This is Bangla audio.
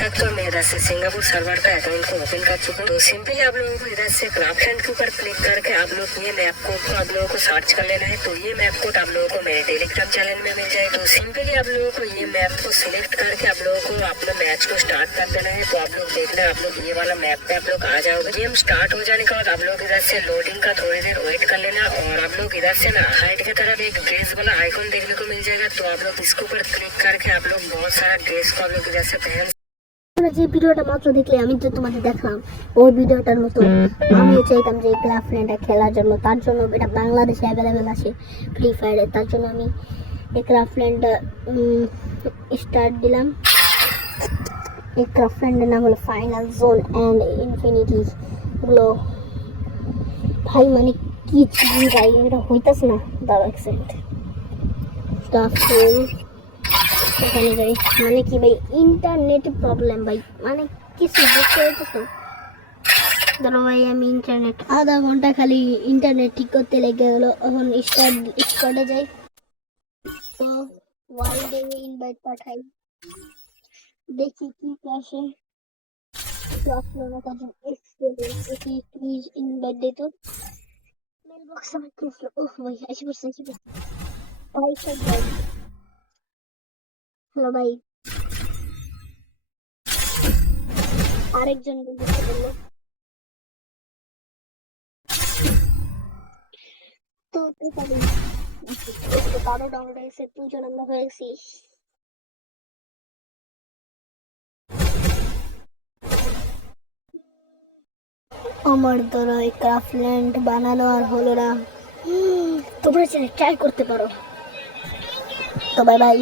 तक तो मैं इधर से सिंगापुर सर्वर का अकाउंट को ओपन कर चुका हूँ। तो सिंपली आप लोगों को इधर से क्राफ्टलैंड के ऊपर क्लिक करके आप लोग ये मैप कोड को आप लोगों को सर्च कर लेना है। तो ये मैप कोड आप लोगों को मेरे टेलीग्राम चैनल में मिल जाए। तो सिंपली आप लोगों को ये मैप को सिलेक्ट करके आप लोगों को अपना मैच को स्टार्ट कर देना है। तो आप लोग देखना आप लोग ये वाला मैप पे आप लोग आ जाओगे। गेम स्टार्ट हो जाने के बाद आप लोग इधर से लोडिंग का थोड़ी देर वेट कर लेना और आप लोग इधर से ना हाइट की तरफ एक ड्रेस वाला आइकॉन देखने को मिल जाएगा। तो आप लोग इसके ऊपर क्लिक करके आप लोग बहुत सारा ड्रेस को आप लोग इधर से पहन। তোমরা যে ভিডিওটা মাত্র দেখলে আমি তো তোমাদের দেখলাম ওই ভিডিওটার মতো আমিও চাইতাম যে ক্রাফটল্যান্ডটা খেলার জন্য। তার জন্য এটা বাংলাদেশে অ্যাভেলেবেল আছে ফ্রি ফায়ারে। তার জন্য আমি এই ক্রাফটল্যান্ডটা স্টার্ট দিলাম। এই ক্রাফটল্যান্ডের নাম হলো final zone and infinity glow. ভাই মানে কি ভাই এটা হইতাছে না, দাঁড়া এক সেকেন্ড। এখানে যাই মানে কি ভাই ইন্টারনেট প্রবলেম ভাই, মানে কিছু বুঝতে হইতেছে। ধরো ভাই আমি ইন্টারনেট আধা ঘন্টা খালি ইন্টারনেট ঠিক করতে লেগে গেলো। এখন স্কোয়াডে যাই। তো ওয়াইল্ডে ইনভাইট পাঠাই, দেখি কি আসে। দেখি প্লিজ ইনভাইট দে। তো মেল বক্স আমার কি ওহ ভাই আসি পড়ছে ভাই সব ভাই। হ্যালো ভাই, আরেকজন বুঝতে পারলো। তো তারও ডাউনলোড হয়েছে, দুজন আমরা হয়েছি। আমার দ্বারা এই ক্রাফটল্যান্ড বানানো আর হলো না। তোমরা ট্রাই করতে পারো। তো বাই বাই।